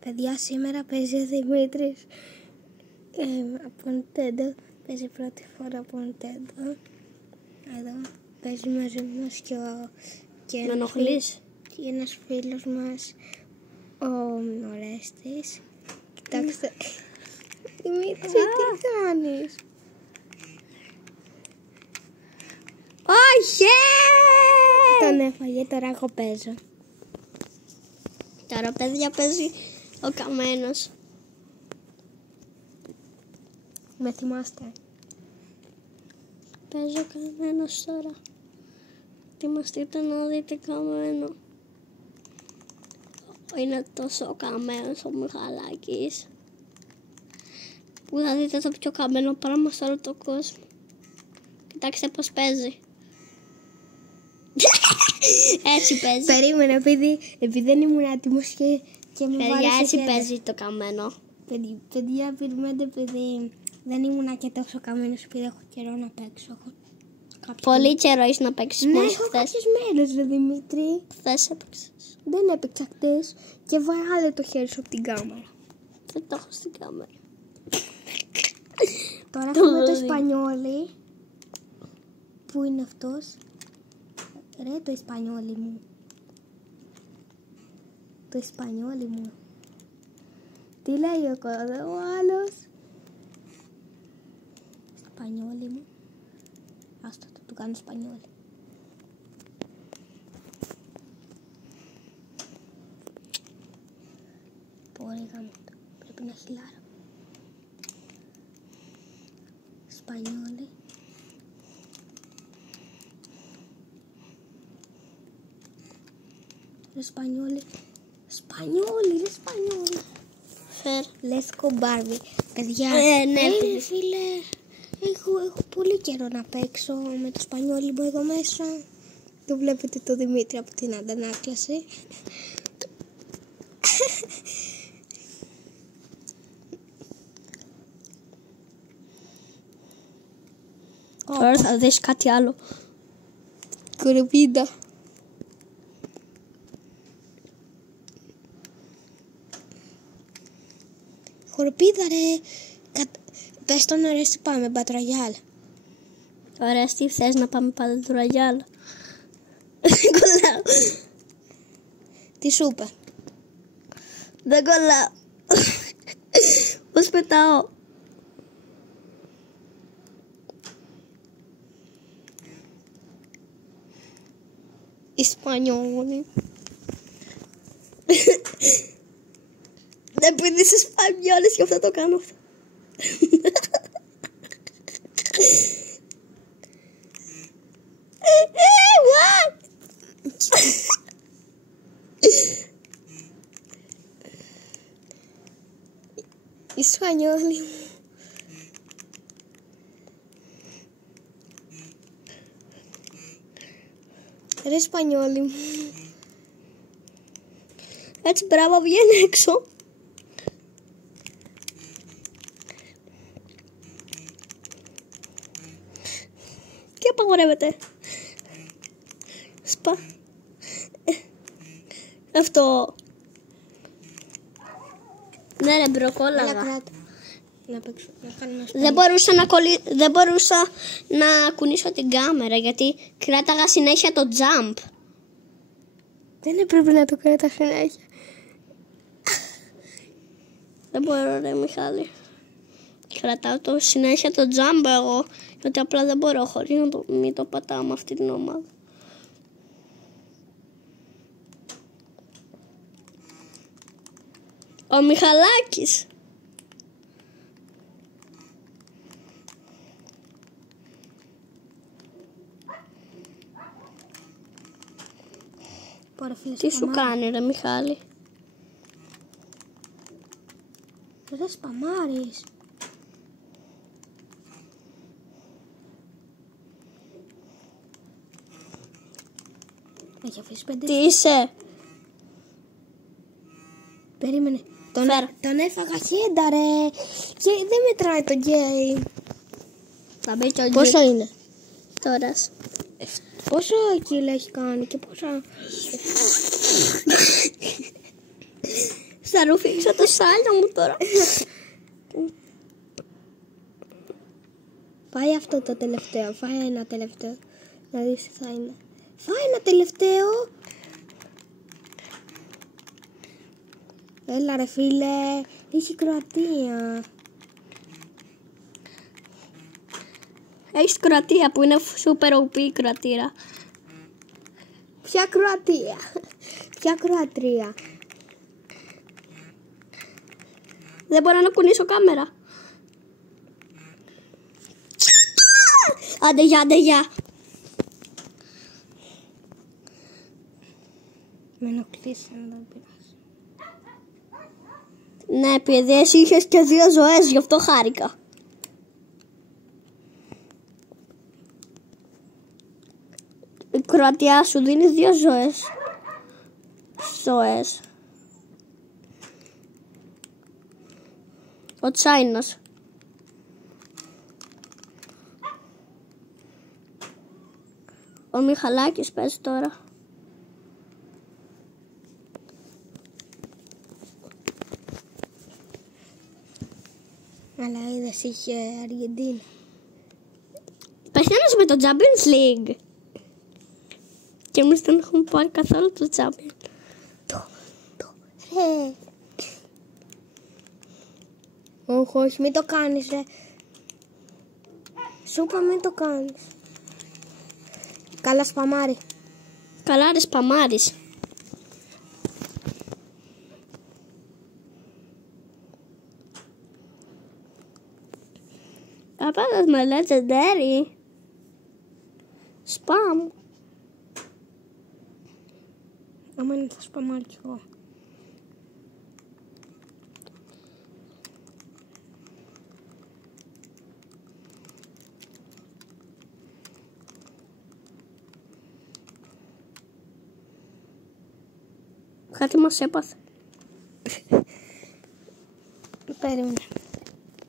Παιδιά, σήμερα παίζει ο Δημήτρης από Nintendo. Παίζει πρώτη φορά από Nintendo. Εδώ παίζει μαζί μας και ένας φίλος μας, ο Ορέστης. Κοιτάξτε. Δημήτρη, τι κάνεις? Όχι! Τον έφαγε, τώρα εγώ παίζω. Τώρα παιδιά παίζει ο Καμένος. Με θυμάστε? Παίζει ο Καμένος τώρα. Ετοιμαστείτε να δείτε Καμένο. Είναι τόσο ο Καμένος ο Μιχαλάκης που θα δείτε το πιο καμένο πράγμα σε όλο τον κόσμο. Κοιτάξτε πως παίζει. Έτσι παίζει. Περίμενε, επειδή δεν ήμουν έτοιμος και με παιδιά, βάλε έτσι παίζει το Καμένο. Παιδιά, περιμένετε, επειδή δεν ήμουν και τόσο καμένος, επειδή έχω καιρό να παίξω. Πολύ καιρό είσαι να παίξεις. Ναι, έχω κάποιες μέρες, ρε Δημήτρη. Χθες έπαιξες. Δεν έπαιξα χτες και βάλε το χέρι σου από την κάμερα. Δεν το έχω στην κάμερα. Τώρα έχουμε το Ισπανιόλι. Πού είναι αυτός? Ρε, το Ισπανιόλι μου. Το Ισπανιόλι μου. Τι λέει ο άλλος? Ισπανιόλι μου. Άστο, θα του κάνω Ισπανιόλι. Πολύ γαμώτο. Πρέπει να χιλάρω. Ισπανιόλι. Ρε Σπανιόλι. Σπανιόλι, ρε Σπανιόλι. Φερ. Let's go Barbie. Παιδιά, ναι, φίλε. Έχω πολύ καιρό να παίξω με το Σπανιόλι μου εδώ μέσα. Το βλέπετε το Δημήτρη από την αντανάκλαση. Τώρα θα δεις κάτι άλλο. Κοροπίδα. Κοροπίδα ρε. Πες τον Ορέστη, πάμε Μπατραγιάλ. Ορέστη, θες να πάμε Μπατραγιάλ? Κολλάω. Τι σου είπε? Δεν κολλάω. Πώς πετάω? Ισπανιόλι. Δεν επειδή είσαι Σπανιόλης και αυτό το κάνω αυτό. Ισπανιόλι μου. Ρε Ισπανιόλι μου. Έτσι μπράβο, βγαίνει έξω. Τι απαγορεύεται? Σπα. Αυτό. Ναι ρε μπροκόλαγα. Δεν μπορούσα να κουνήσω την κάμερα γιατί κράταγα συνέχεια το jump. Δεν έπρεπε να το κρατά συνέχεια. Δεν μπορώ ρε Μιχάλη. Κρατάω το συνέχεια το jump εγώ. Γιατί απλά δεν μπορώ χωρίς να μην το πατάω με αυτή την ομάδα. Ο Μιχαλάκης. Τι σου κάνει ρε Μιχάλη? Ρε σπαμάρεις. Έχει αφήσει 5. Τι είσαι? Περίμενε. Τον έφαγα χέντα ρε. Και δεν μετράει το γκέι. Θα μπει το Πόσο είναι? Τώρα. Πόσο κιλά έχει κάνει και πόσα... Θα ρουφήξω το σάλιο μου τώρα. Φάει αυτό το τελευταίο. Φάει ένα τελευταίο. Να δεις τι θα είναι. Φάει ένα τελευταίο. Έλα ρε φίλε. Έχει Κροατία. Έχεις Κροατία που είναι super OP η Κροατία. Ποια Κροατία? Ποια Κροατρία? Δεν μπορώ να κουνήσω κάμερα. Άντε γεια, άντε γεια. Με ενοχλήσει να δεν πειράζει. Ναι, επειδή εσύ είχες και 2 ζωές, γι' αυτό χάρηκα. Η Κροατία σου δίνει 2 ζωές. Ο Τσάινας. Ο Μιχαλάκης παίζει τώρα. Αλλά είδες είχε Αργεντίνα. Πεθαίνεις με το Champions League. Και εμείς δεν έχουμε πάρει καθόλου το Champions. Όχι, μην το κάνεις ρε. Σου είπα μην το κάνεις. Καλά σπαμάρι. Καλά ρε σπαμάρεις. Απάντας με legendary. Σπαμ. Άμα είναι θα σπαμάρει κι εγώ. Κάτι μας έπαθε. Περίμενε.